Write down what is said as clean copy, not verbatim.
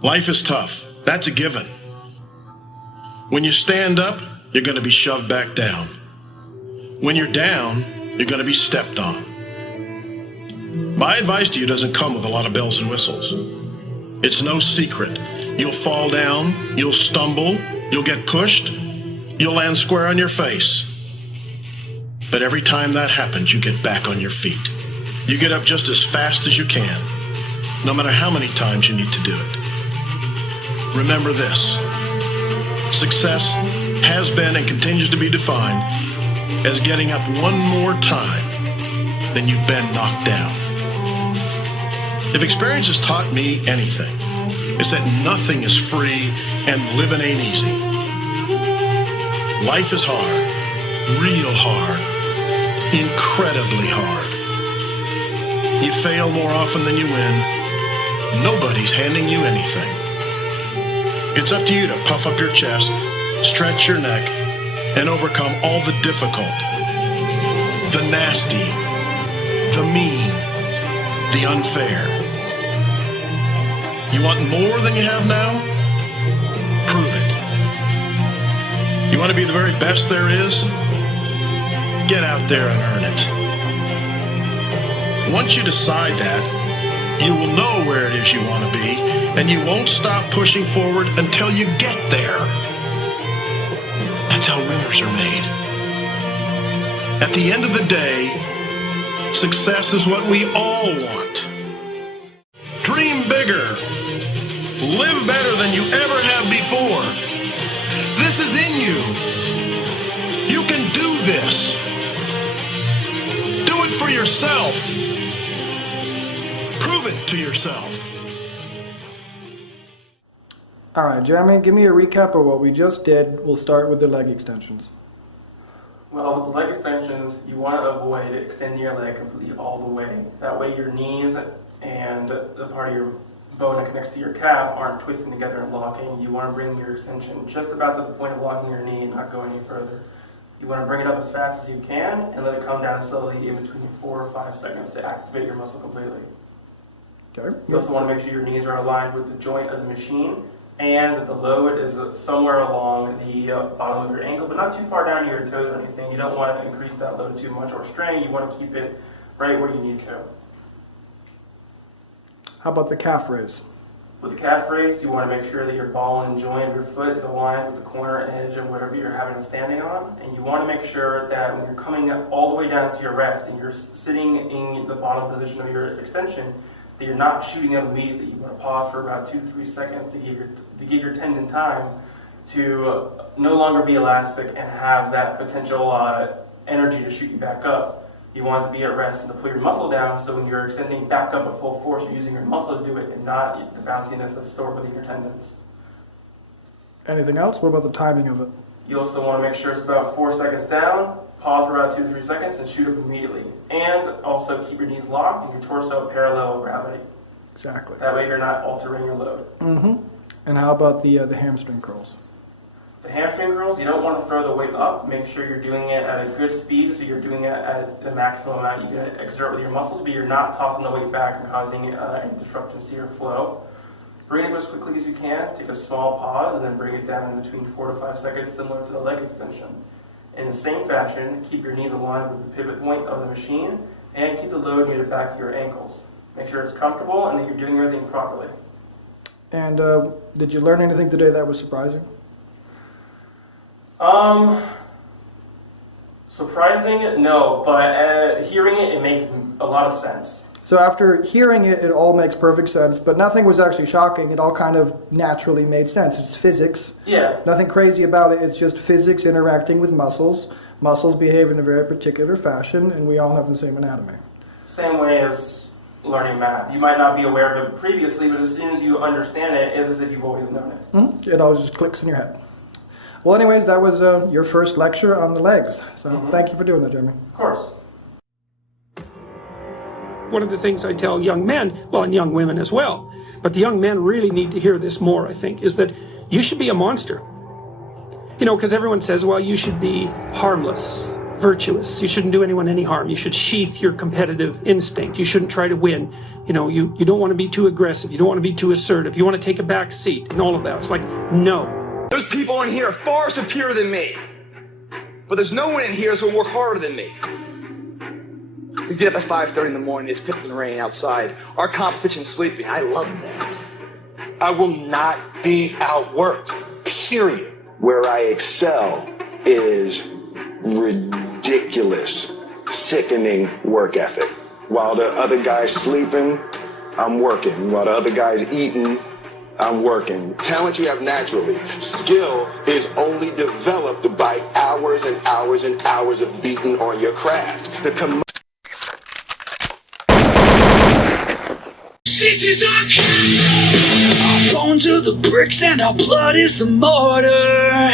Life is tough. That's a given. When you stand up, you're going to be shoved back down. When you're down, you're going to be stepped on. My advice to you doesn't come with a lot of bells and whistles. It's no secret. You'll fall down, you'll stumble, you'll get pushed, you'll land square on your face. But every time that happens, you get back on your feet. You get up just as fast as you can, no matter how many times you need to do it. Remember this: success has been and continues to be defined as getting up one more time than you've been knocked down. If experience has taught me anything, it's that nothing is free and living ain't easy. Life is hard, real hard, incredibly hard. You fail more often than you win. Nobody's handing you anything. It's up to you to puff up your chest, stretch your neck, and overcome all the difficult, the nasty, the mean, the unfair. You want more than you have now? Prove it. You want to be the very best there is? Get out there and earn it. Once you decide that, you will know where it is you want to be, and you won't stop pushing forward until you get there. That's how winners are made. At the end of the day, success is what we all want. Dream bigger. Live better than you ever have before. This is in you. You can do this. Do it for yourself. Prove it to yourself. All right, Jeremy, give me a recap of what we just did. We'll start with the leg extensions. Well, with the leg extensions, you want to avoid extending your leg completely all the way. That way your knees and the part of your bone that connects to your calf aren't twisting together and locking. You want to bring your extension just about to the point of locking your knee and not go any further. You want to bring it up as fast as you can and let it come down slowly in between 4 or 5 seconds to activate your muscle completely. Okay. You also want to make sure your knees are aligned with the joint of the machine and that the load is somewhere along the bottom of your ankle, but not too far down to your toes or anything. You don't want to increase that load too much or strain. You want to keep it right where you need to. How about the calf raise? With the calf raise, you want to make sure that your ball and joint of your foot is aligned with the corner edge of whatever you're having a standing on. And you want to make sure that when you're coming up all the way down to your rest and you're sitting in the bottom position of your extension, that you're not shooting up immediately. You want to pause for about 2-3 seconds to give your tendon time to no longer be elastic and have that potential energy to shoot you back up. You want it to be at rest and to pull your muscle down, so when you're extending back up at full force, you're using your muscle to do it and not the bounciness that's stored within your tendons. Anything else? What about the timing of it? You also want to make sure it's about 4 seconds down, pause for about 2-3 seconds, and shoot up immediately. And also keep your knees locked and your torso parallel with gravity. Exactly. That way you're not altering your load. Mm-hmm. And how about the hamstring curls? The hamstring curls, you don't want to throw the weight up. Make sure you're doing it at a good speed, so you're doing it at the maximum amount you can exert with your muscles, but you're not tossing the weight back and causing any disruptions to your flow. Bring it as quickly as you can, take a small pause, and then bring it down in between 4 to 5 seconds, similar to the leg extension. In the same fashion, keep your knees aligned with the pivot point of the machine, and keep the load near the back of your ankles. Make sure it's comfortable and that you're doing everything properly. And did you learn anything today that was surprising? Surprising, no, but hearing it, it makes a lot of sense. So after hearing it, it all makes perfect sense, but nothing was actually shocking. It all kind of naturally made sense. It's physics. Yeah. Nothing crazy about it. It's just physics interacting with muscles. Muscles behave in a very particular fashion, and we all have the same anatomy. Same way as learning math. You might not be aware of it previously, but as soon as you understand it, it's as if you've always known it. Mm-hmm. It all just clicks in your head. Well, anyways, that was your first lecture on the legs. So Thank you for doing that, Jeremy. Of course. One of the things I tell young men, well, and young women as well, but the young men really need to hear this more, I think, is that you should be a monster. You know, because everyone says, well, you should be harmless, virtuous. You shouldn't do anyone any harm. You should sheath your competitive instinct. You shouldn't try to win. You know, you don't want to be too aggressive. You don't want to be too assertive. You want to take a back seat and all of that. It's like, no. There's people in here far superior than me. But there's no one in here that's going to work harder than me. We get up at 5:30 in the morning, it's pissing rain outside. Our competition's sleeping. I love that. I will not be outworked, period. Where I excel is ridiculous, sickening work ethic. While the other guy's sleeping, I'm working. While the other guy's eating, I'm working. Talent you have naturally. Skill is only developed by hours and hours and hours of beating on your craft. This is our castle. Our bones are the bricks and our blood is the mortar.